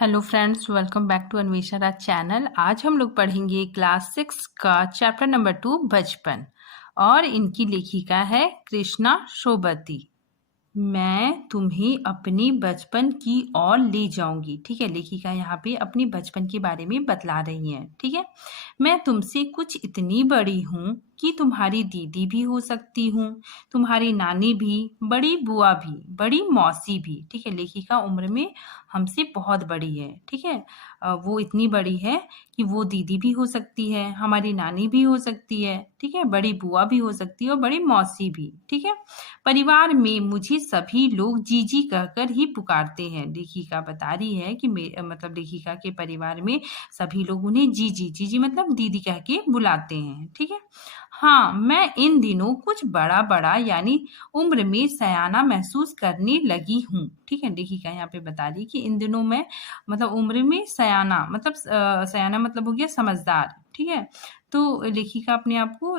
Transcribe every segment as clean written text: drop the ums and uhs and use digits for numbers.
Hello friends, welcome back to Anvesha Raj channel. आज हम लोग पढ़ेंगे क्लास 6 का चैप्टर नंबर 2 बचपन। और इनकी लेखिका है कृष्णा शोभती। मैं तुम्हें अपने बचपन की ओर ले जाऊंगी। ठीक है, लेखिका यहाँ पे अपनी बचपन के बारे में बतला रही हैं। ठीक है, मैं तुमसे कुछ इतनी बड़ी हूँ कि तुम्हारी दीदी भी हो सकती हूँ, तुम्हारी नानी भी, बड़ी बुआ भी, बड़ी मौसी भी। ठीक है, लेखिका उम्र में हमसे बहुत बड़ी है। ठीक है, वो इतनी बड़ी है कि वो दीदी भी हो सकती है, हमारी नानी भी हो सकती है। ठीक है, बड़ी बुआ भी हो सकती है और बड़ी मौसी भी। ठीक है, परिवार में मुझे सभी लोग जीजी कहकर ही पुकारते हैं। लेखिका बता रही है कि मतलब लेखिका के परिवार में सभी लोग उन्हें जीजी जीजी मतलब दीदी कह के बुलाते हैं। ठीक है, हाँ, मैं इन दिनों कुछ बड़ा बड़ा यानी उम्र में सयाना महसूस करने लगी हूँ। ठीक है, लेखिका यहाँ पे बता रही कि इन दिनों में मतलब उम्र में सयाना मतलब सयाना मतलब हो गया समझदार। ठीक है, तो लेखिका अपने आप को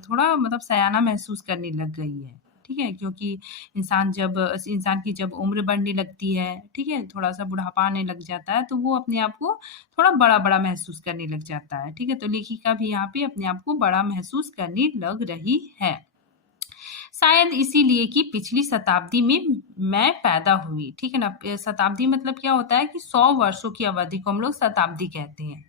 थोड़ा मतलब सयाना महसूस करने लग गई है। ठीक है, क्योंकि इंसान की जब उम्र बढ़ने लगती है, ठीक है, थोड़ा-सा बुढ़ापा आने लग जाता है, तो वो अपने आप को थोड़ा बड़ा-बड़ा महसूस करने लग जाता है। ठीक है, तो लेखिका भी यहाँ पे अपने आप को बड़ा महसूस करने लग रही है। शायद इसीलिए कि पिछली शताब्दी में मैं पैदा हुई। ठीक है ना, शताब्दी मतलब क्या होता है कि 100 वर्षों की अवधि को हम लोग शताब्दी कहते हैं।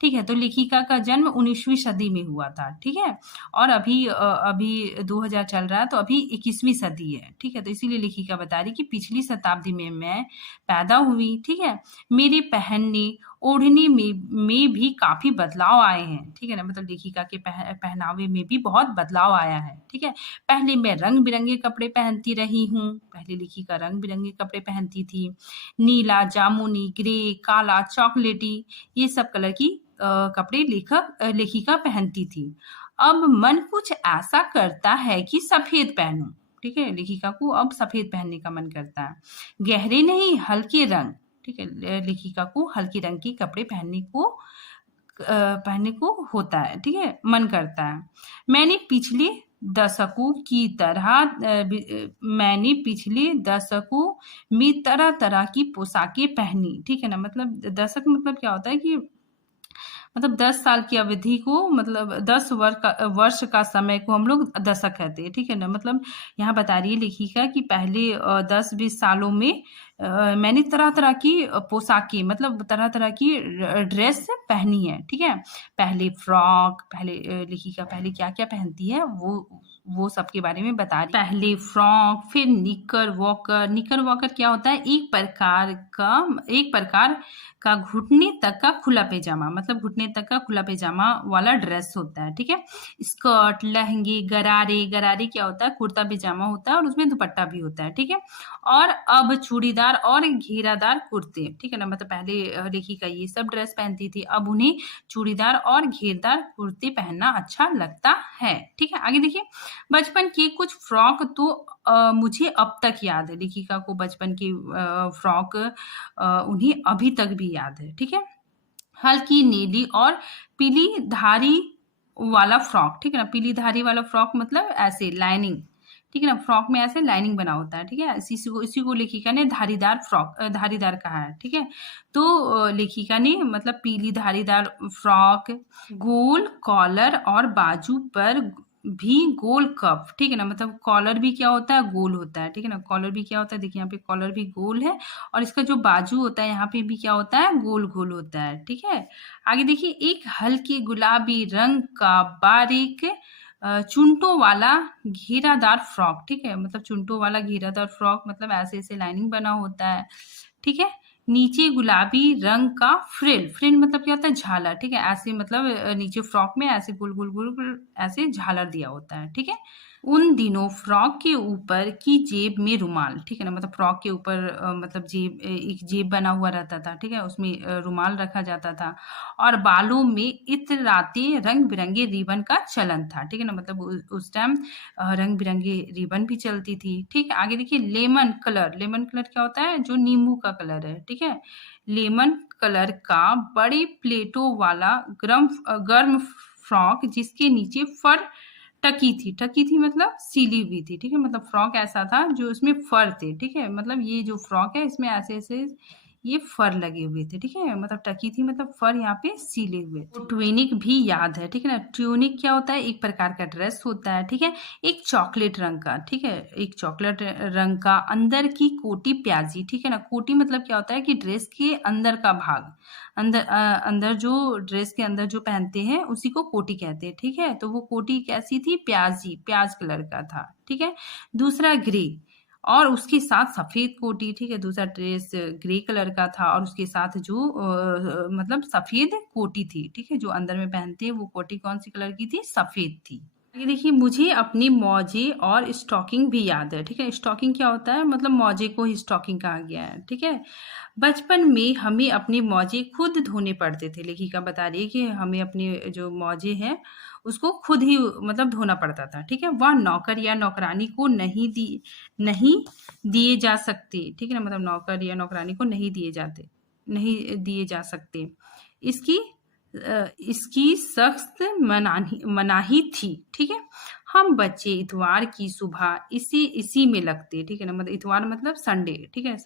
ठीक है, तो लेखिका का जन्म 19वीं सदी में हुआ था। ठीक है, और अभी 2000 चल रहा है, तो अभी 21वीं सदी है। ठीक है, तो इसीलिए लेखिका बता रही कि पिछली शताब्दी में मैं पैदा हुई। ठीक है, मेरे पहनने ओढ़ने में भी काफी बदलाव आए हैं। ठीक है ना, मतलब लेखिका के पहनावे में भी बहुत बदलाव आया है। ठीक है, पहले मैं रंग बिरंगे कपड़े पहनती रही हूँ। पहले लेखिका रंग बिरंगे कपड़े पहनती थी। नीला, जामुनी, ग्रे, काला, चॉकलेटी, ये सब कलर की कपड़े लेखिका पहनती थी। अब मन कुछ ऐसा करता है कि सफेद पहनूं। ठीक है, लेखिका को अब सफेद पहनने का मन करता है। गहरे नहीं, हल्के रंग। ठीक है, लेखिका को हल्के रंग के कपड़े पहनने को होता है। ठीक है, मन करता है। मैंने पिछले दशकों की तरह मैंने पिछले दशकों में तरह तरह की पोशाकें पहनी। ठीक है ना, मतलब दशक मतलब क्या होता है कि मतलब 10 साल की अवधि को मतलब 10 वर्ष का समय को हम लोग दशक कहते हैं। ठीक है ना, मतलब यहाँ बता रही है लेखिका कि पहले 10-20 सालों में मैंने तरह-तरह की पोशाकें मतलब तरह-तरह की ड्रेस पहनी है। ठीक है, पहले फ्रॉक पहले लेखिका पहले क्या-क्या पहनती है वो सब के बारे में बता रही। पहले फ्रॉक, फिर निकर वॉकर क्या होता है, एक प्रकार का घुटने तक का खुला पैजामा, मतलब घुटने तक का खुला पैजामा वाला ड्रेस होता है। ठीक है, स्कर्ट, लहंगे, गरारे क्या होता है, कुर्ता पैजामा होता है और उसमें दुपट्टा भी होता है। ठीक है, और अब चूड़ीदार और घेरादार कुर्ते। ठीक है ना, मतलब पहले लेखिका ये सब ड्रेस पहनती थी, अब उन्हें चूड़ीदार और घेरदार कुर्ते पहनना अच्छा लगता है। ठीक है, आगे देखिए, बचपन के कुछ फ्रॉक तो मुझे अब तक याद है। लेखिका को बचपन की फ्रॉक उन्हें अभी तक भी याद है। ठीक है, हल्की नीली और पीली धारी वाला फ्रॉक। ठीक है ना, पीली धारी वाला फ्रॉक मतलब ऐसे लाइनिंग। ठीक है ना, फ्रॉक में ऐसे लाइनिंग बना होता है। ठीक है, इसी को लेखिका ने धारीदार कहा है। ठीक है, तो लेखिका ने मतलब पीली धारीदार फ्रॉक, गोल कॉलर और बाजू पर भी गोल कफ। ठीक है ना, मतलब कॉलर भी क्या होता है, गोल होता है। ठीक है ना, कॉलर भी क्या होता है, देखिए यहाँ पे कॉलर भी गोल है और इसका जो बाजू होता है यहाँ पे भी क्या होता है, गोल गोल होता है। ठीक है, आगे देखिए, एक हल्के गुलाबी रंग का बारीक चुनटों वाला घेरादार फ्रॉक। ठीक है, मतलब चुनटों वाला घेरादार फ्रॉक मतलब ऐसे ऐसे लाइनिंग बना होता है। ठीक है, नीचे गुलाबी रंग का फ्रिल मतलब क्या होता है, झालर। ठीक है, ऐसे मतलब नीचे फ्रॉक में ऐसे गोल गोल गोल गोल ऐसे झालर दिया होता है। ठीक है, उन दिनों फ्रॉक के ऊपर की जेब में रुमाल। ठीक है ना, मतलब फ्रॉक के ऊपर मतलब एक जेब बना हुआ रहता था। ठीक है, उसमें रुमाल रखा जाता था और बालों में इतराते रंग बिरंगे रिबन का चलन था। ठीक है ना, मतलब उस टाइम रंग बिरंगे रिबन भी चलती थी। ठीक है, आगे देखिए, लेमन कलर क्या होता है, जो नींबू का कलर है। ठीक है, लेमन कलर का बड़ी प्लेटों वाला गर्म फ्रॉक जिसके नीचे फर टकी थी मतलब सीली हुई थी। ठीक है, मतलब फ्रॉक ऐसा था जो उसमें फर थे। ठीक है, मतलब ये जो फ्रॉक है इसमें ऐसे ऐसे ये फर लगे हुए थे, ठीक है, मतलब टकी थी मतलब फर यहाँ पे सीले हुए। तो ट्यूनिक भी याद है, ठीक है ना। ट्यूनिक क्या होता है, एक प्रकार का ड्रेस होता है, ठीक है, एक चॉकलेट रंग का, ठीक है, एक चॉकलेट रंग का, अंदर की कोटी प्याजी, ठीक है ना। कोटी मतलब क्या होता है कि ड्रेस के अंदर का भाग, अंदर जो ड्रेस के अंदर जो पहनते हैं उसी को कोटी कहते हैं, ठीक है। तो वो कोटी कैसी थी, प्याजी, प्याज कलर का था, ठीक है। दूसरा ग्रे, और उसके साथ सफेद कोटी, ठीक है, दूसरा ड्रेस ग्रे कलर का था और उसके साथ जो मतलब सफेद कोटी थी, ठीक है, जो अंदर में पहनते हैं वो कोटी कौन सी कलर की थी, सफेद थी। ये देखिए, मुझे अपनी मौजे और स्टॉकिंग भी याद है, ठीक है। स्टॉकिंग क्या होता है, मतलब मौजे को ही स्टॉकिंग कहा गया है, ठीक है। बचपन में हमें अपने मौजे खुद धोने पड़ते थे। लेखिका बता रही है कि हमें अपने जो मौजे हैं उसको खुद ही मतलब धोना पड़ता था, ठीक है। वह नौकर या नौकरानी को नहीं दिए जा सकते, ठीक है ना, मतलब नौकर या नौकरानी को नहीं दिए जा सकते। इसकी इसकी सख्त मनाही थी, ठीक है। हम बच्चे इतवार की सुबह इसी में लगते, ठीक है ना, मतलब इतवार मतलब संडे, ठीक है।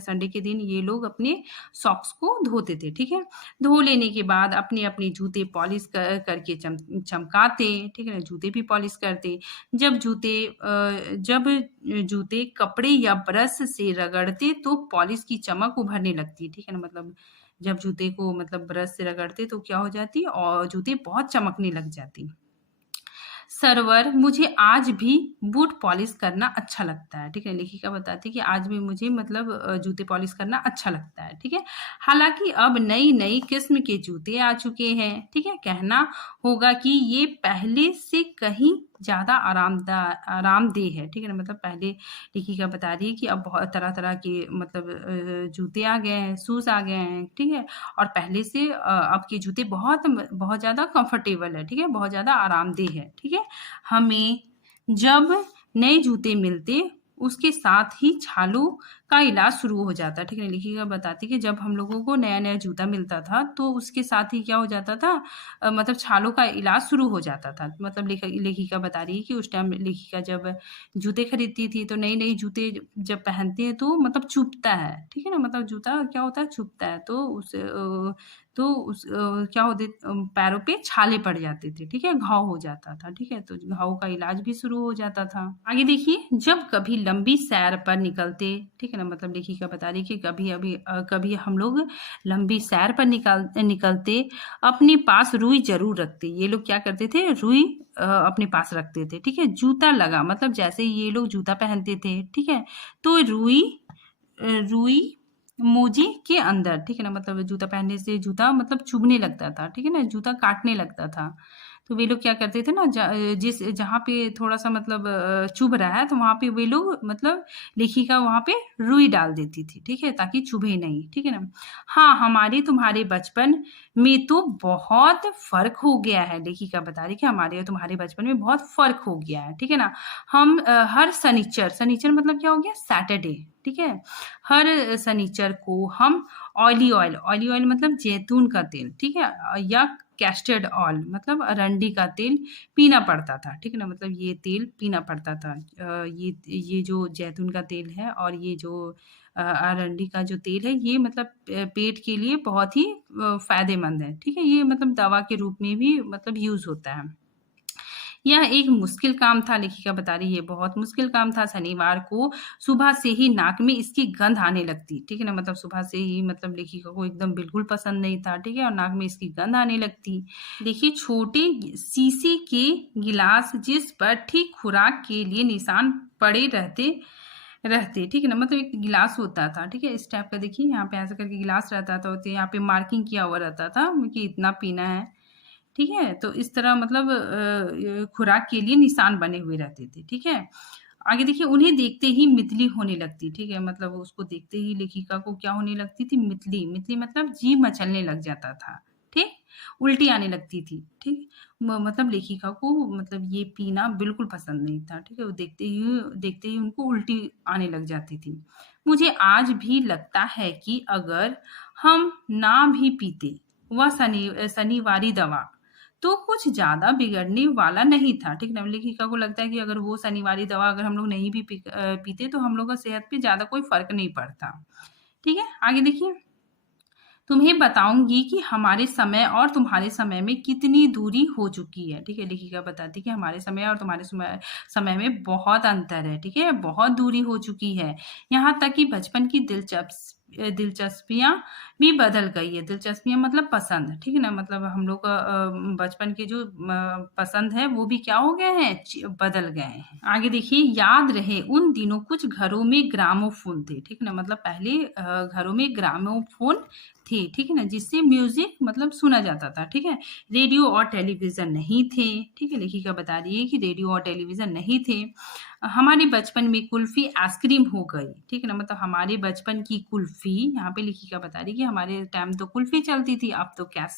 संडे के दिन ये लोग अपने सॉक्स को धोते थे, ठीक है। धो लेने के बाद अपने अपने जूते पॉलिश करके चमकाते, ठीक है ना, जूते भी पॉलिश करते। जब जूते कपड़े या ब्रश से रगड़ते तो पॉलिश की चमक उभरने लगती, ठीक है ना, मतलब जब जूते को मतलब ब्रश से रगड़ते तो क्या हो जाती, और जूते बहुत चमकने लग जाती। सरवर, मुझे आज भी बूट पॉलिश करना अच्छा लगता है, ठीक है। लेखिका बताती है कि आज भी मुझे मतलब जूते पॉलिश करना अच्छा लगता है, ठीक है। हालांकि अब नई नई किस्म के जूते आ चुके हैं, ठीक है। कहना होगा कि ये पहले से कहीं ज़्यादा आरामदेह है, ठीक है ना, मतलब पहले लेखिका बता रही है कि अब बहुत तरह तरह के मतलब जूते आ गए हैं, शूज़ आ गए हैं, ठीक है। और पहले से अब के जूते बहुत बहुत ज़्यादा कंफर्टेबल है, ठीक है, बहुत ज़्यादा आरामदेह है, ठीक है। हमें जब नए जूते मिलते उसके साथ ही छालों का इलाज शुरू हो जाता, ठीक है। लेखिका बताती कि जब हम लोगों को नया नया जूता मिलता था तो उसके साथ ही क्या हो जाता था, मतलब छालों का इलाज शुरू हो जाता था। मतलब लेखिका बता रही है कि उस टाइम लेखिका जब जूते खरीदती थी तो नई नई जूते जब पहनते हैं तो मतलब चुभता है, ठीक है ना, मतलब जूता क्या होता है, चुभता है, क्या होते पैरों पे छाले पड़ जाते थे, ठीक है, घाव हो जाता था, ठीक है, तो घाव का इलाज भी शुरू हो जाता था। आगे देखिए, जब कभी लंबी सैर पर निकलते, ठीक है ना, मतलब लेखिका बता रही कि कभी हम लोग लंबी सैर पर निकलते अपने पास रुई जरूर रखते। ये लोग क्या करते थे, रुई अपने पास रखते थे, ठीक है। जूता लगा मतलब जैसे ये लोग जूता पहनते थे, ठीक है, तो रुई मोजे के अंदर, ठीक है ना, मतलब जूता पहनने से जूता मतलब चुभने लगता था, ठीक है ना, जूता काटने लगता था। तो वे लोग क्या करते थे ना, जहाँ पे थोड़ा सा मतलब चुभ रहा है तो वहाँ पे वे लोग मतलब लेखिका वहाँ पे रुई डाल देती थी, ठीक है, ताकि चुभे नहीं, ठीक है ना। हाँ, हमारे तुम्हारे बचपन में तो बहुत फर्क हो गया है। लेखिका बता रही कि हमारे और तुम्हारे बचपन में बहुत फर्क हो गया है, ठीक है ना। हम हर शनिचर मतलब क्या हो गया, सैटरडे, ठीक है। हर शनिचर को हम ऑयली ऑयल मतलब जैतून का तेल, ठीक है, या कैस्टर्ड ऑयल मतलब अरंडी का तेल पीना पड़ता था, ठीक है ना, मतलब ये तेल पीना पड़ता था। ये जो जैतून का तेल है और ये जो अरंडी का जो तेल है ये मतलब पेट के लिए बहुत ही फायदेमंद है, ठीक है। ये मतलब दवा के रूप में भी मतलब यूज होता है। यह एक मुश्किल काम था, लेखिका बता रही है, बहुत मुश्किल काम था। शनिवार को सुबह से ही नाक में इसकी गंध आने लगती, ठीक है ना, मतलब सुबह से ही मतलब लेखिका को एकदम बिल्कुल पसंद नहीं था, ठीक है, और नाक में इसकी गंध आने लगती। देखिए, छोटे शीशे के गिलास जिस पर ठीक खुराक के लिए निशान पड़े रहते, ठीक है ना, मतलब एक गिलास होता था, ठीक है, इस टाइप का। देखिए यहाँ पे ऐसा करके गिलास रहता था, तो यहाँ पे मार्किंग किया हुआ रहता था कि इतना पीना है, ठीक है। तो इस तरह मतलब खुराक के लिए निशान बने हुए रहते थे, ठीक है। आगे देखिए, उन्हें देखते ही मितली होने लगती, ठीक है, मतलब उसको देखते ही लेखिका को क्या होने लगती थी, मितली मतलब जी मचलने लग जाता था, ठीक, उल्टी आने लगती थी, ठीक। मतलब लेखिका को मतलब ये पीना बिल्कुल पसंद नहीं था, ठीक है, वो देखते ही उनको उल्टी आने लग जाती थी। मुझे आज भी लगता है कि अगर हम ना भी पीते वह शनिवारी दवा तो कुछ ज़्यादा बिगड़ने वाला नहीं था, ठीक है। लेखिका को लगता है कि अगर वो शनिवारी दवा अगर हम लोग नहीं भी पीते तो हम लोग का सेहत पे ज़्यादा कोई फ़र्क नहीं पड़ता। ठीक है, आगे देखिए। तुम्हें बताऊंगी कि हमारे समय और तुम्हारे समय में कितनी दूरी हो चुकी है। ठीक है, लेखिका बताती है कि हमारे समय और तुम्हारे समय में बहुत अंतर है। ठीक है, बहुत दूरी हो चुकी है। यहाँ तक कि बचपन की दिलचस्पियां भी बदल गई है। दिलचस्पियां मतलब पसंद। ठीक है ना, मतलब हम लोग का बचपन के जो पसंद है वो भी क्या हो गए हैं, बदल गए हैं। आगे देखिए, याद रहे उन दिनों कुछ घरों में ग्रामोफोन थे। ठीक है ना, मतलब पहले घरों में ग्रामोफोन थे। ठीक है ना, जिससे म्यूजिक मतलब सुना जाता था। ठीक है, रेडियो और टेलीविजन नहीं थे। ठीक है, लेखिका बता रही है कि रेडियो और टेलीविजन नहीं थे। हमारे बचपन में कुल्फी आइसक्रीम हो गई। ठीक है ना, मतलब हमारे बचपन की कुल्फी, यहाँ पे लेखिका बता रही है कि हमारे टाइम तो कुल्फी चलती थी, अब तो क्या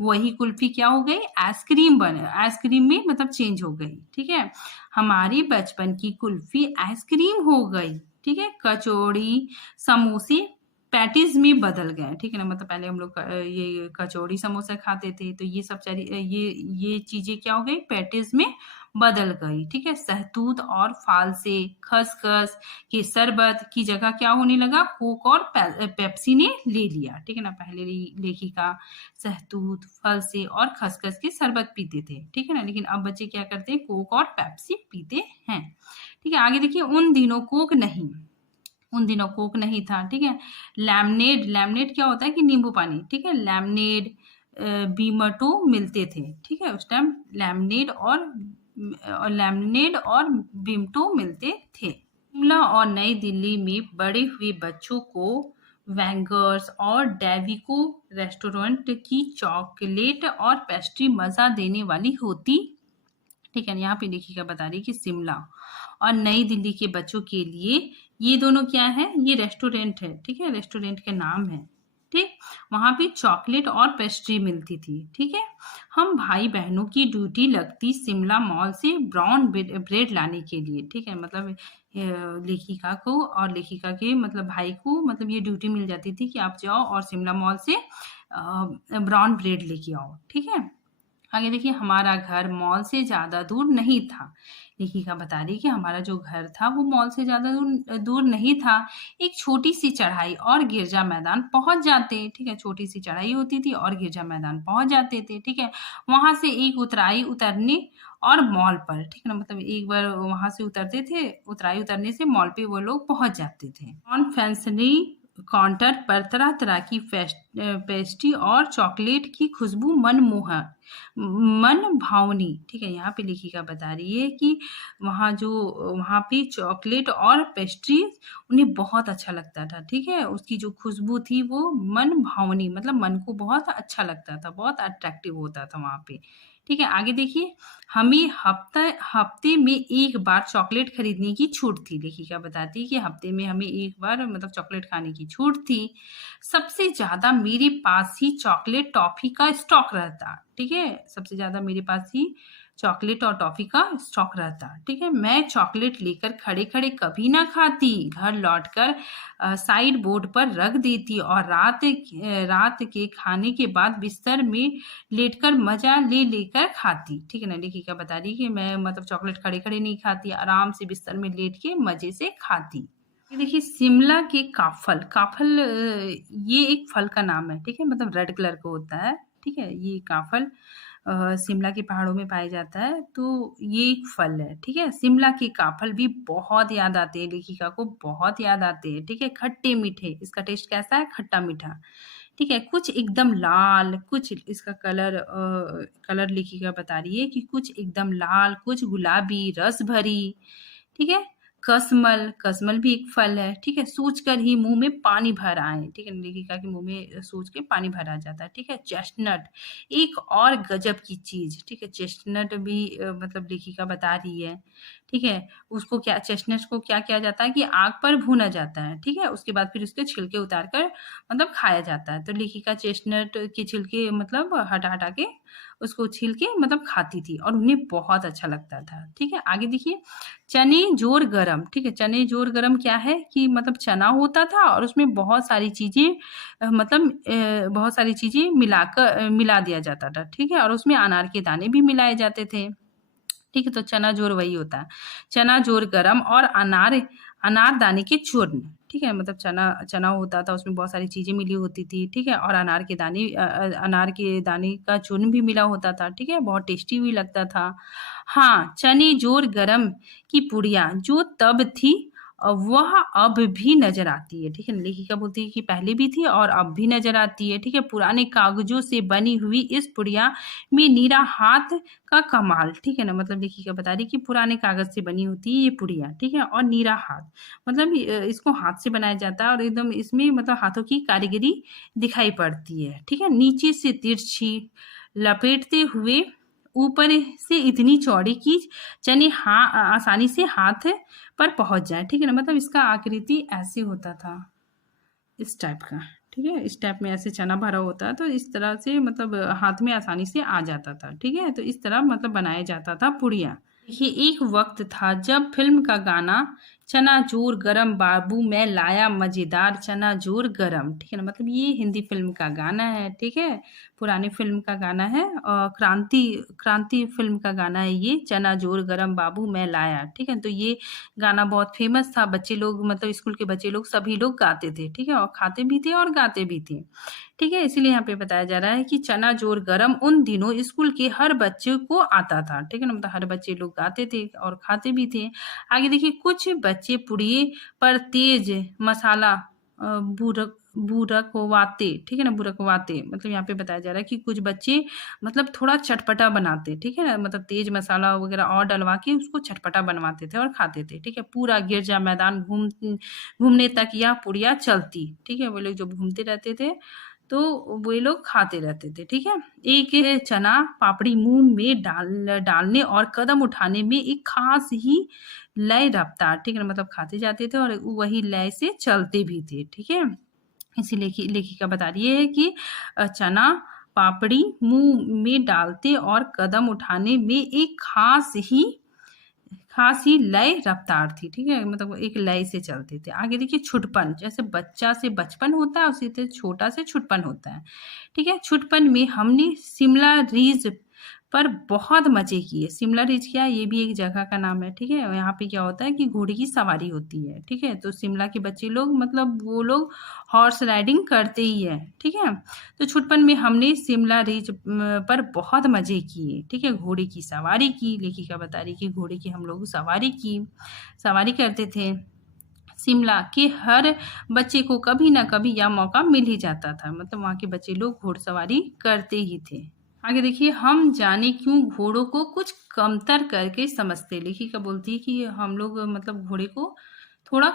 वही कुल्फी क्या हो गई, आइसक्रीम बने, आइसक्रीम में मतलब चेंज हो गई। ठीक है, हमारी बचपन की कुल्फी आइसक्रीम हो गई। ठीक है, कचौड़ी समोसे पैटीज में बदल गए। ठीक है ना, मतलब पहले हम लोग ये कचौड़ी समोसा खाते थे, तो ये सब ये चीजें क्या हो गई, पैटीज में बदल गई। ठीक है, सहतूत और फाल से खसखस के शरबत की जगह क्या होने लगा, कोक और पेप्सी ने ले लिया। ठीक है ना, पहले लेखिका सहतूत फल से और खसखस के शरबत पीते थे। ठीक है ना, लेकिन अब बच्चे क्या करते हैं, कोक और पेप्सी पीते हैं। ठीक है, आगे देखिए, उन दिनों कोक नहीं था। ठीक है, लैमनेड क्या होता है कि नींबू पानी। ठीक है, लैमनेड बीमटो मिलते थे। ठीक है, उस टाइम लैमनेड और बीमटो मिलते थे। शिमला और नई दिल्ली में बड़े हुए बच्चों को वैंगर्स और डेविको रेस्टोरेंट की चॉकलेट और पेस्ट्री मजा देने वाली होती। ठीक है, यहाँ पे लेखिका बता रही है कि शिमला और नई दिल्ली के बच्चों के लिए ये दोनों क्या है, ये रेस्टोरेंट है। ठीक है, रेस्टोरेंट के नाम है। ठीक, वहां पे चॉकलेट और पेस्ट्री मिलती थी। ठीक है, हम भाई बहनों की ड्यूटी लगती शिमला मॉल से ब्राउन ब्रेड लाने के लिए। ठीक है, मतलब लेखिका को और लेखिका के मतलब भाई को मतलब ये ड्यूटी मिल जाती थी कि आप जाओ और शिमला मॉल से ब्राउन ब्रेड लेके आओ। ठीक है, आगे देखिए, हमारा घर मॉल से ज्यादा दूर नहीं था। लेखिका बता रही कि हमारा जो घर था वो मॉल से ज्यादा दूर नहीं था। एक छोटी सी चढ़ाई और गिरजा मैदान पहुंच जाते। ठीक है, छोटी सी चढ़ाई होती थी और गिरजा मैदान पहुंच जाते थे। ठीक है, वहां से एक उतराई उतरने और मॉल पर। ठीक है ना, मतलब एक बार वहां से उतरते थे, उतराई उतरने से मॉल पे वो लोग पहुंच जाते थे। ऑन फैंसनी काउंटर पर तरह तरह की पेस्ट्री और चॉकलेट की खुशबू मन भावनी। ठीक है, यहाँ पे लेखिका बता रही है कि वहाँ पे चॉकलेट और पेस्ट्री उन्हें बहुत अच्छा लगता था। ठीक है, उसकी जो खुशबू थी वो मन भावनी मतलब मन को बहुत अच्छा लगता था, बहुत अट्रैक्टिव होता था वहाँ पे। ठीक है, आगे देखिए, हमें हफ्ते में एक बार चॉकलेट खरीदने की छूट थी। लेखिका बताती है कि हफ्ते में हमें एक बार मतलब चॉकलेट खाने की छूट थी। सबसे ज्यादा मेरे पास ही चॉकलेट टॉफी का स्टॉक रहता। ठीक है, सबसे ज्यादा मेरे पास ही चॉकलेट और टॉफी का स्टॉक रहता। ठीक है, मैं चॉकलेट लेकर खड़े खड़े कभी ना खाती, घर लौटकर साइड बोर्ड पर रख देती और रात के खाने के बाद बिस्तर में लेटकर मजा लेकर खाती। ठीक है ना, लेखिका बता रही कि मैं मतलब चॉकलेट खड़े खड़े नहीं खाती, आराम से बिस्तर में लेट के मजे से खाती। ये देखिए, शिमला के काफल काफल ये एक फल का नाम है। ठीक है, मतलब रेड कलर का होता है। ठीक है, ये काफल शिमला के पहाड़ों में पाया जाता है, तो ये एक फल है। ठीक है, शिमला के काफल भी बहुत याद आते हैं, लेखिका को बहुत याद आते हैं। ठीक है, खट्टे मीठे, इसका टेस्ट कैसा है, खट्टा मीठा। ठीक है, कुछ एकदम लाल, कुछ इसका कलर लेखिका बता रही है कि कुछ एकदम लाल, कुछ गुलाबी रस भरी। ठीक है, कसमल भी एक फल है। ठीक है, सोचकर ही मुंह में पानी भर आए। ठीक है, लेखिका के मुंह में सोच के पानी भर आ जाता है। ठीक है, चेस्टनट एक और गजब की चीज। ठीक है, चेस्टनट भी मतलब लेखिका बता रही है। ठीक है, उसको क्या, चेस्टनट को क्या किया जाता है कि आग पर भूना जाता है। ठीक है, उसके बाद फिर उसके छिलके उतार कर मतलब खाया जाता है। तो लेखिका चेस्टनट के छिलके मतलब हटा हटा के उसको छील के मतलब खाती थी और उन्हें बहुत अच्छा लगता था। ठीक है, आगे देखिए, चने जोर गरम। ठीक है, चने जोर गरम क्या है कि मतलब चना होता था और उसमें बहुत सारी चीजें मतलब बहुत सारी चीजें मिला दिया जाता था। ठीक है, और उसमें अनार के दाने भी मिलाए जाते थे। ठीक है, तो चना जोर वही होता है, चना जोर गरम और अनार दाने के चूर्ण। ठीक है? मतलब चना चना होता था, उसमें बहुत सारी चीज़ें मिली होती थी, ठीक है? और अनार के दाने का चूर्ण भी मिला होता था, ठीक है? बहुत टेस्टी भी लगता था। हाँ, चने जोर गरम की पुड़िया जो तब थी वह अब भी नज़र आती है, ठीक है? लेखिका बोलती है कि पहले भी थी और अब भी नज़र आती है, ठीक है? पुराने कागज़ों से बनी हुई इस पुड़िया में निरा हाथ का कमाल, ठीक है ना? मतलब लेखिका बता रही है कि पुराने कागज़ से बनी होती है ये पुड़िया, ठीक है? और निरा हाथ मतलब इसको हाथ से बनाया जाता है और एकदम इसमें मतलब हाथों की कारीगरी दिखाई पड़ती है, ठीक है? नीचे से तिरछी लपेटते हुए ऊपर से इतनी चौड़ी कि चने आसानी से हाथ पर पहुँच जाए, ठीक है ना? मतलब इसका आकृति ऐसे होता था, इस टाइप का, ठीक है? इस टाइप में ऐसे चना भरा होता है, तो इस तरह से मतलब हाथ में आसानी से आ जाता था, ठीक है? तो इस तरह मतलब बनाया जाता था पुड़िया। देखिए, एक वक़्त था जब फ़िल्म का गाना चना जोर गरम बाबू मैं लाया मज़ेदार चना जोर गरम, ठीक है ना? मतलब ये हिंदी फ़िल्म का गाना है, ठीक है? पुरानी फ़िल्म का गाना है और क्रांति फ़िल्म का गाना है ये, चना जोर गरम बाबू मैं लाया, ठीक है? तो ये गाना बहुत फ़ेमस था, बच्चे लोग मतलब स्कूल के बच्चे लोग सभी लोग गाते थे, ठीक है? और खाते भी थे और गाते भी थे। ठीक है? इसीलिए यहाँ पे बताया जा रहा है कि चना जोर गरम उन दिनों स्कूल के हर बच्चे को आता था, ठीक है ना? मतलब हर बच्चे लोग गाते थे और खाते भी थे। आगे देखिए कुछ बच्चे पुड़िये पर तेज मसाला बुरकवाते, ठीक है ना? बुरकवाते मतलब यहाँ पे बताया जा रहा है कि कुछ बच्चे मतलब थोड़ा चटपटा बनाते, ठीक है ना? मतलब तेज मसाला वगैरह और डलवा के उसको चटपटा बनवाते थे और खाते थे, ठीक है? पूरा गिरजा मैदान घूमने तक यह पुड़िया चलती, ठीक है? वो लोग जब घूमते रहते थे तो वो लोग खाते रहते थे, ठीक है? एक चना पापड़ी मुँह में डालने और कदम उठाने में एक ख़ास ही लय रफ़्तार, ठीक है ना? मतलब खाते जाते थे और वही लय से चलते भी थे, ठीक है? इसी लेखिका बता रही है कि चना पापड़ी मुँह में डालते और कदम उठाने में एक ख़ास ही लय रफ़्तार थी, ठीक है? मतलब एक लय से चलते थे। आगे देखिए छुटपन, जैसे बच्चा से बचपन होता है उसी तरह छोटा से छुटपन होता है, ठीक है? छुटपन में हमने शिमला रिज पर बहुत मज़े किए। शिमला रिज क्या है? ये भी एक जगह का नाम है, ठीक है? यहाँ पे क्या होता है कि घोड़े की सवारी होती है, ठीक है? तो शिमला के बच्चे लोग मतलब वो लोग हॉर्स राइडिंग करते ही हैं, ठीक है? तो छुटपन में हमने शिमला रिज पर बहुत मज़े किए, ठीक है? घोड़े की सवारी की, लेखिका बता रही कि घोड़े की हम लोग सवारी करते थे। शिमला के हर बच्चे को कभी न कभी यह मौका मिल ही जाता था, मतलब वहाँ के बच्चे लोग घुड़सवारी करते ही थे। आगे देखिए हम जाने क्यों घोड़ों को कुछ कमतर करके समझते, लेखिका बोलती है कि हम लोग मतलब घोड़े को थोड़ा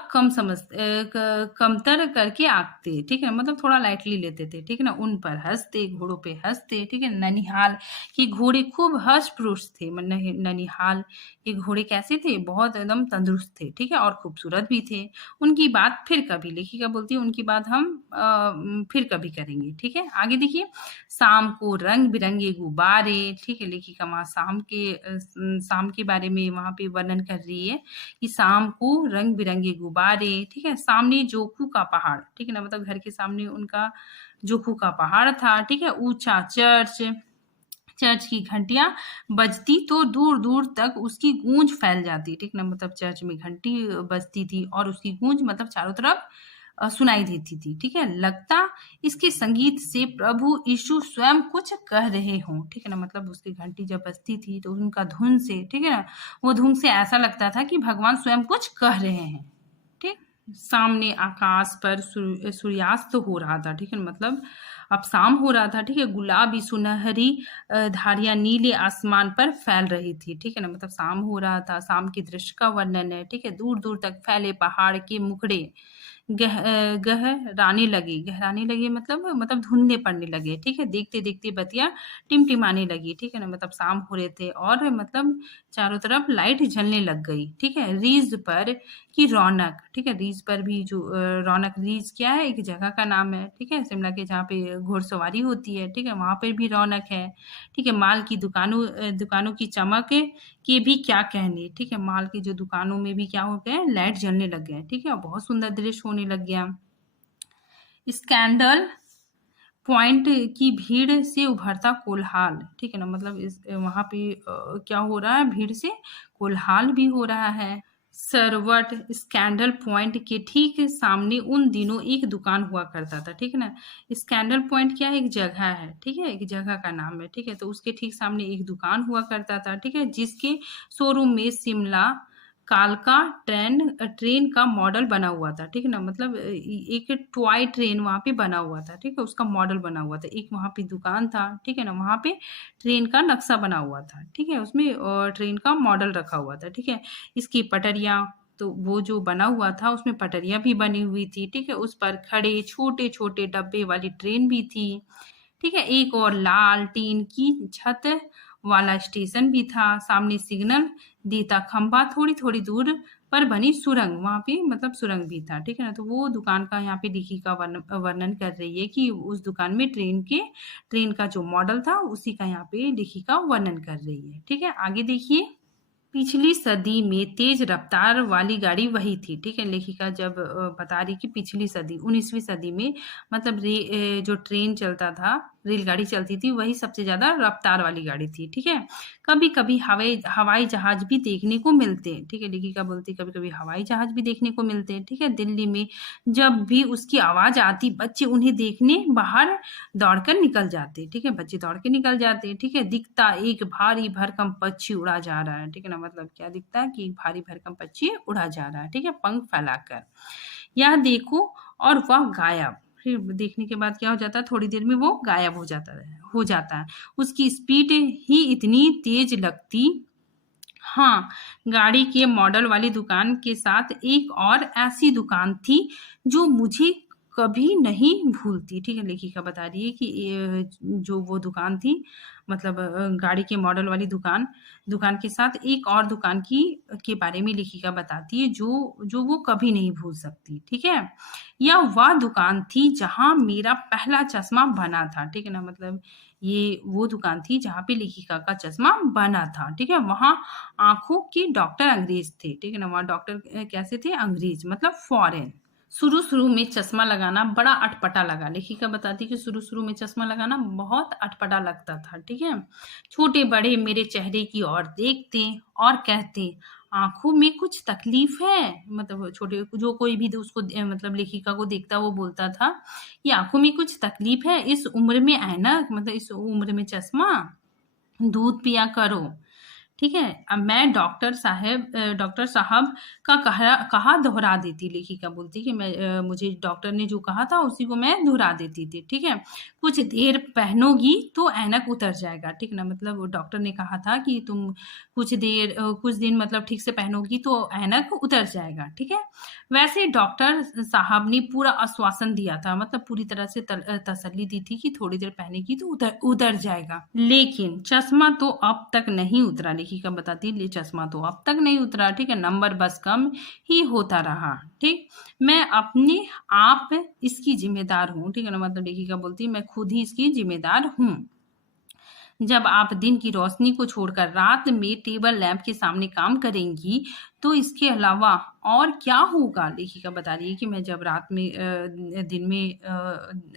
कमतर करके आंकते, ठीक है? मतलब थोड़ा लाइटली लेते थे, ठीक है ना? उन पर हँसते, घोड़ों पे हँसते, ठीक है? ननिहाल के घोड़े खूब हष्ट-पुष्ट थे। ननिहाल के घोड़े कैसे थे? बहुत एकदम तंदुरुस्त थे, ठीक है? और खूबसूरत भी थे। उनकी बात फिर कभी, लेखिका बोलती है उनकी बात हम फिर कभी करेंगे, ठीक है? आगे देखिए शाम को रंग-बिरंगे गुब्बारे, ठीक है? लेखिका वहाँ शाम के बारे में वहाँ पे वर्णन कर रही है कि शाम को रंग-बिरंगे गुब्बारे, ठीक है? सामने जोखू का पहाड़, ठीक है ना? मतलब घर के सामने उनका जोखू का पहाड़ था, ठीक है? ऊँचा चर्च की घंटियाँ बजती तो दूर-दूर तक उसकी गूंज फैल जाती, ठीक ना? मतलब चर्च में घंटी बजती थी और उसकी गूंज मतलब चारों तरफ सुनाई देती थी, ठीक है? लगता इसके संगीत से प्रभु यीशु स्वयं कुछ कह रहे हों, ठीक है ना? मतलब उसकी घंटी जब बजती थी तो उनका धुन से, ठीक है ना? वो धुन से ऐसा लगता था कि भगवान स्वयं कुछ कह रहे हैं, ठीक? सामने आकाश पर सूर्यास्त हो रहा था, ठीक है? मतलब अब शाम हो रहा था, ठीक है? गुलाबी सुनहरी धारियाँ नीले आसमान पर फैल रही थी, ठीक है ना? मतलब शाम हो रहा था, शाम के दृश्य का वर्णन है, ठीक है? दूर-दूर तक फैले पहाड़ के मुखड़े गहराने लगे मतलब धुंधले पड़ने लगे, ठीक है? देखते-देखते बत्तियाँ टिमटिमाने लगी, ठीक है ना? मतलब शाम हो रहे थे और मतलब चारों तरफ लाइट जलने लग गई, ठीक है? रीझ पर की रौनक, ठीक है? रीझ पर भी जो रौनक रीझ क्या है? एक जगह का नाम है, ठीक है? शिमला के जहाँ पे घुड़सवारी होती है, ठीक है? वहाँ पर भी रौनक है, ठीक है? माल की दुकानों की चमक के भी क्या कहने, ठीक है? माल की जो दुकानों में भी क्या हो गए हैं? लाइट जलने लग गए हैं, ठीक है? और बहुत सुंदर दृश्य होने लग गया। स्कैंडल पॉइंट की भीड़ से उभरता कोलाहल, ठीक है ना? मतलब वहाँ पे क्या हो रहा है? भीड़ से कोलाहल भी हो रहा है। सरवट स्कैंडल पॉइंट के ठीक सामने उन दिनों एक दुकान हुआ करता था, ठीक है ना। स्कैंडल पॉइंट क्या है, एक जगह है, ठीक है, एक जगह का नाम है, ठीक है। तो उसके ठीक सामने एक दुकान हुआ करता था, ठीक है, जिसके शोरूम में शिमला कालका ट्रेन का मॉडल बना हुआ था, ठीक है ना। मतलब एक टॉय ट्रेन वहाँ पे बना हुआ था, ठीक है, उसका मॉडल बना हुआ था। एक वहाँ पे दुकान था, ठीक है ना, वहाँ पे ट्रेन का नक्शा बना हुआ था, ठीक है, उसमें ट्रेन का मॉडल रखा हुआ था, ठीक है। इसकी पटरियाँ, तो वो जो बना हुआ था उसमें पटरियाँ भी बनी हुई थी, ठीक है। उस पर खड़े छोटे-छोटे डब्बे वाली ट्रेन भी थी, ठीक है। एक और लाल टीन की छत वाला स्टेशन भी था। सामने सिग्नल देता खंबा, थोड़ी-थोड़ी दूर पर बनी सुरंग, वहाँ पे मतलब सुरंग भी था, ठीक है ना। तो वो दुकान का यहाँ पे लेखिका वर्णन कर रही है कि उस दुकान में ट्रेन का जो मॉडल था उसी का यहाँ पे लेखिका वर्णन कर रही है, ठीक है। आगे देखिए। पिछली सदी में तेज रफ्तार वाली गाड़ी वही थी, ठीक है। लेखिका जब बता रही कि पिछली सदी 19वीं सदी में मतलब जो ट्रेन चलता था, रेलगाड़ी चलती थी, वही सबसे ज़्यादा रफ्तार वाली गाड़ी थी, ठीक है। कभी-कभी हवाई जहाज भी देखने को मिलते हैं, ठीक है। लेखिका बोलती कभी-कभी हवाई जहाज भी देखने को मिलते हैं, ठीक है। दिल्ली में जब भी उसकी आवाज़ आती, बच्चे उन्हें देखने बाहर दौड़कर निकल जाते, ठीक है, बच्चे दौड़ के निकल जाते, ठीक है। दिखता एक भारी भरकम पक्षी उड़ा जा रहा है, ठीक है ना। मतलब क्या दिखता है कि एक भारी भरकम पक्षी उड़ा जा रहा है, ठीक है, पंख फैलाकर। यह देखो और वह गायब। फिर देखने के बाद क्या हो जाता है, थोड़ी देर में वो गायब हो जाता है। उसकी स्पीड ही इतनी तेज लगती। हाँ, गाड़ी के मॉडल वाली दुकान के साथ एक और ऐसी दुकान थी जो मुझे कभी नहीं भूलती, ठीक है। लेखिका बता रही है कि जो वो दुकान थी, मतलब गाड़ी के मॉडल वाली दुकान के साथ एक और दुकान के बारे में लेखिका बताती है जो जो वो कभी नहीं भूल सकती, ठीक है। यह वह दुकान थी जहाँ मेरा पहला चश्मा बना था, ठीक है ना। मतलब ये वो दुकान थी जहाँ पे लेखिका का चश्मा बना था, ठीक है। वहाँ आँखों के डॉक्टर अंग्रेज थे, ठीक है ना। वहाँ डॉक्टर कैसे थे, अंग्रेज, मतलब फॉरेन। शुरू-शुरू में चश्मा लगाना बड़ा अटपटा लगा। लेखिका बताती है कि शुरू-शुरू में चश्मा लगाना बहुत अटपटा लगता था, ठीक है। छोटे-बड़े मेरे चेहरे की ओर देखते और कहते, आँखों में कुछ तकलीफ है? मतलब छोटे जो कोई भी उसको मतलब लेखिका को देखता वो बोलता था, ये आँखों में कुछ तकलीफ है? इस उम्र में ऐनक, मतलब इस उम्र में चश्मा? दूध पिया करो, ठीक है। अब मैं डॉक्टर साहब का कहा दोहरा देती। लेखिका बोलती कि मुझे डॉक्टर ने जो कहा था उसी को मैं दोहरा देती थी, ठीक है। कुछ देर पहनोगी तो ऐनक उतर जाएगा, ठीक ना। मतलब वो डॉक्टर ने कहा था कि तुम कुछ दिन मतलब ठीक से पहनोगी तो ऐनक उतर जाएगा, ठीक है। वैसे डॉक्टर साहब ने पूरा आश्वासन दिया था, मतलब पूरी तरह से तसल्ली दी थी कि थोड़ी देर पहनेगी तो उतर जाएगा। लेकिन चश्मा तो अब तक नहीं उतरा। लेखिका बताती है, चश्मा तो अब तक नहीं उतरा, ठीक है। नंबर बस कम ही होता रहा, ठीक। मैं अपने आप इसकी जिम्मेदार हूँ, ठीक है ना। मतलब लेखिका बोलती है मैं खुद ही इसकी जिम्मेदार हूँ। जब आप दिन की रोशनी को छोड़कर रात में टेबल लैंप के सामने काम करेंगी, तो इसके अलावा और क्या होगा? लेखिका बता रही है कि मैं जब रात में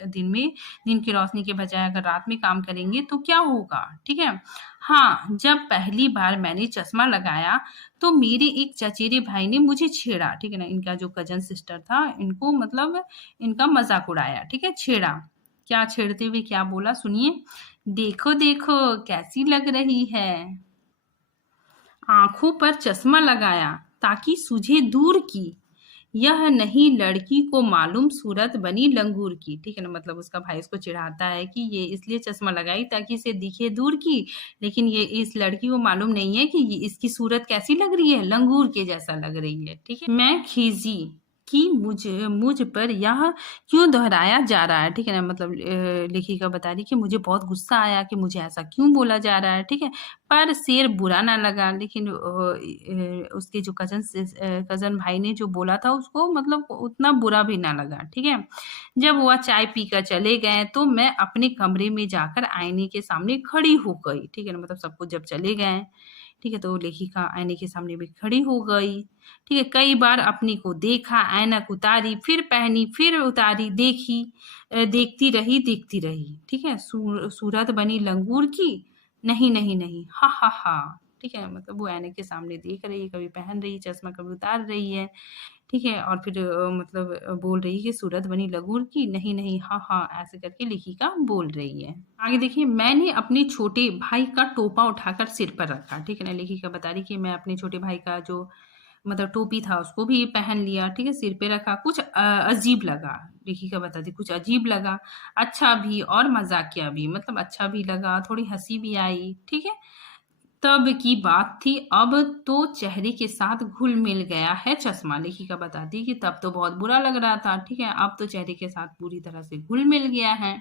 दिन की रोशनी के बजाय अगर रात में काम करेंगे तो क्या होगा? ठीक है? हाँ, जब पहली बार मैंने चश्मा लगाया, तो मेरे एक चचेरे भाई ने मुझे छेड़ा, ठीक है ना? इनका जो कज़न सिस्टर था, इनको मतलब इनका मज़ाक उड़ाया, ठीक है? छेड़ा। क्या छेड़ते हुए क्या बोला सुनिए? देखो देखो कैसी लग रही है। आंखों पर चश्मा लगाया ताकि सूझे दूर की। यह नहीं लड़की को मालूम सूरत बनी लंगूर की, ठीक है ना। मतलब उसका भाई उसको चिढ़ाता है कि ये इसलिए चश्मा लगाई ताकि इसे दिखे दूर की, लेकिन ये इस लड़की को मालूम नहीं है कि इसकी सूरत कैसी लग रही है, लंगूर के जैसा लग रही है, ठीक है। मैं खीजी कि मुझ पर यह क्यों दोहराया जा रहा है, ठीक है ना। मतलब लेखिका बता रही कि मुझे बहुत गुस्सा आया कि मुझे ऐसा क्यों बोला जा रहा है, ठीक है। पर शेर बुरा ना लगा, लेकिन उसके जो कज़न भाई ने जो बोला था उसको मतलब उतना बुरा भी ना लगा, ठीक है। जब वह चाय पीकर चले गए तो मैं अपने कमरे में जाकर आईने के सामने खड़ी हो गई, ठीक है ना। मतलब सब कुछ जब चले गए, ठीक है, तो लेखिका आईने के सामने भी खड़ी हो गई, ठीक है। कई बार अपनी को देखा, ऐनक उतारी, फिर पहनी, फिर उतारी, देखती रही, ठीक है। सूरत बनी लंगूर की, नहीं नहीं नहीं, हा हा हा। ठीक है, मतलब वो आईने के सामने देख रही है, कभी पहन रही है चश्मा, कभी उतार रही है, ठीक है? और फिर मतलब बोल रही है कि सूरत बनी लंगूर की, नहीं, नहीं, हाँ, हाँ, ऐसे करके लेखिका बोल रही है। आगे देखिए, मैंने अपने छोटे भाई का टोपा उठाकर सिर पर रखा, ठीक है ना? लेखिका बता रही कि मैं अपने छोटे भाई का जो मतलब टोपी था उसको भी पहन लिया, ठीक है? सिर पे रखा, कुछ अजीब लगा, लेखिका बताती कुछ अजीब लगा, अच्छा भी और मज़ाकिया भी, मतलब अच्छा भी लगा, थोड़ी हँसी भी आई, ठीक है? तब की बात थी, अब तो चेहरे के साथ घुल-मिल गया है चश्मा। लेखिका बताती है कि तब तो बहुत बुरा लग रहा था, ठीक है? अब तो चेहरे के साथ पूरी तरह से घुल-मिल गया है।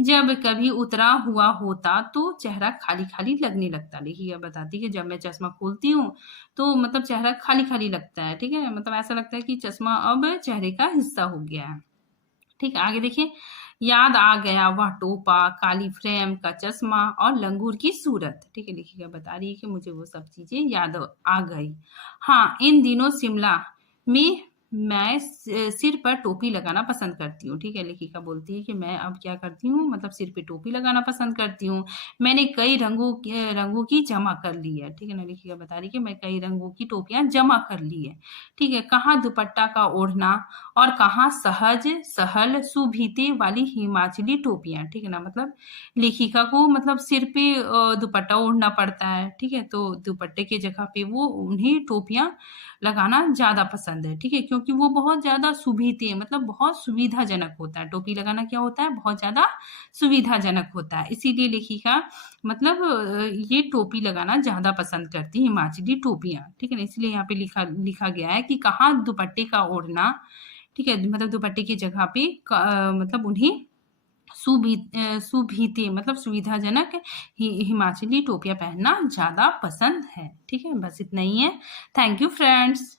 जब कभी उतरा हुआ होता तो चेहरा खाली-खाली लगने लगता। लेखिका बताती है कि जब मैं चश्मा खोलती हूँ, तो मतलब चेहरा खाली-खाली लगता है, ठीक है? मतलब ऐसा लगता है कि चश्मा अब चेहरे का हिस्सा हो गया है। ठीक है, आगे देखिए, याद आ गया वह टोपा, काली फ्रेम का चश्मा और लंगूर की सूरत। ठीक है, लेखिका बता रही है कि मुझे वो सब चीज़ें याद आ गई। हाँ, इन दिनों शिमला में मैं सिर पर टोपी लगाना पसंद करती हूँ। ठीक है, लेखिका बोलती है कि मैं अब क्या करती हूँ, मतलब सिर पे टोपी लगाना पसंद करती हूँ। मैंने कई रंगों की जमा कर ली है। ठीक है ना, लेखिका बता रही है कि मैं कई रंगों की टोपियाँ जमा कर ली है। ठीक है, कहाँ दुपट्टा का ओढ़ना और कहाँ सहज, सहल, सुभीते वाली हिमाचली टोपियाँ, ठीक है ना? मतलब लेखिका को मतलब सिर पे दुपट्टा ओढ़ना पड़ता है, ठीक है? तो दुपट्टे की जगह पे वो उन्हें टोपियाँ लगाना ज़्यादा पसंद है, ठीक है? क्योंकि वो बहुत ज़्यादा सुभीते मतलब बहुत सुविधाजनक होता है। टोपी लगाना क्या होता है? बहुत ज़्यादा सुविधाजनक होता है। इसीलिए लेखिका मतलब ये टोपी लगाना ज़्यादा पसंद करती है, हिमाचली टोपियाँ, ठीक है ना? इसलिए यहाँ पे लिखा लिखा गया है कि कहाँ दुपट्टे का ओढ़ना, ठीक है? मतलब दुपट्टे की जगह पे मतलब उन्हें सुभीते मतलब सुविधाजनक हिमाचली टोपियाँ पहनना ज़्यादा पसंद है, ठीक है? बस इतना ही है। Thank you friends.